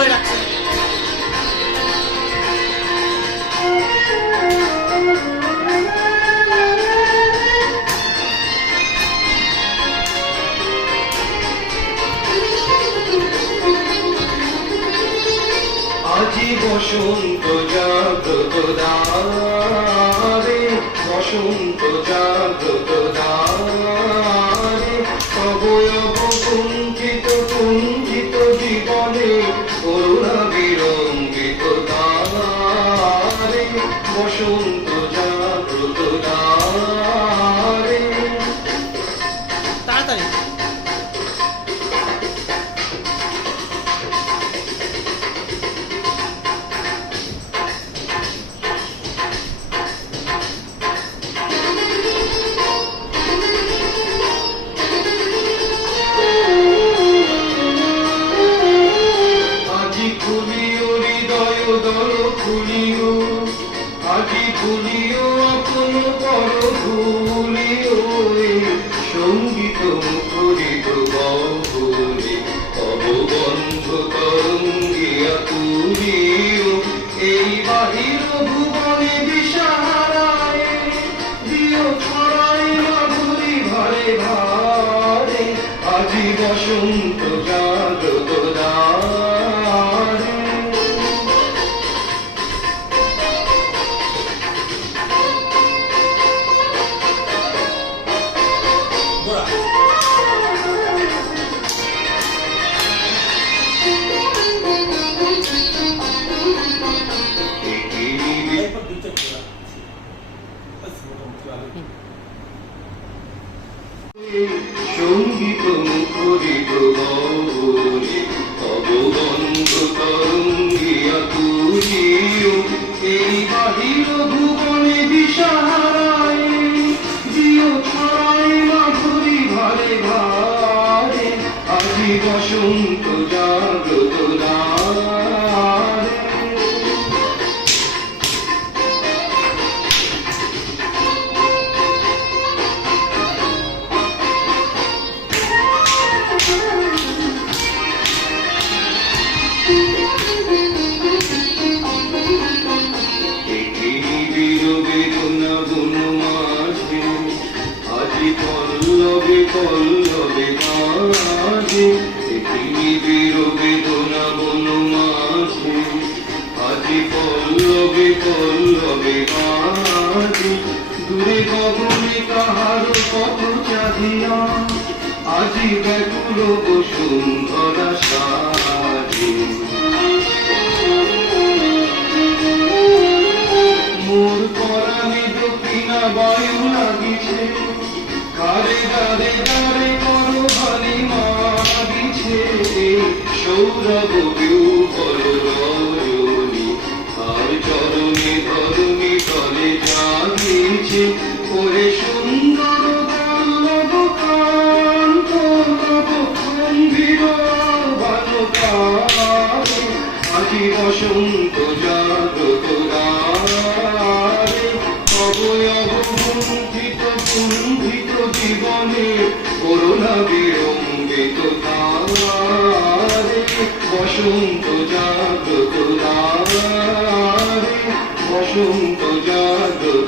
ধরে রাখছে। বসন্ত জাগ্রত দ্বারে boşum আজি খুলিও, আপন পর ভুলিও সংগীত তরঙ্গিয়া তুলিও। এই বাহির ভুবনে বিশারায় দিও ছড়াই মাধুরী ভারে ভারে আজি বসন্ত আজি বসন্ত জাগ্রত আজি পল্লবে পল্লবে আজি পল্লবে পল্লবে মাঝে, দূরে গগনে কাহার পথ চাহিয়া আজি ব্যাকুল বসুন্ধরা দক্ষিণা বায়ু লাগিছে, কারে দারে সৌরভ বিউবল রজনী আর চরণে ধরণী তলে জাগিছে ওরে সুন্দর বল্লভ কান্ত গম্ভীর বালকারে আজি বসন্ত জাগ্রত অবয়ব জীবনে করোনা বিরঙ্গিত তারে বসন্ত জাগ্রত বসন্ত জাগ্রত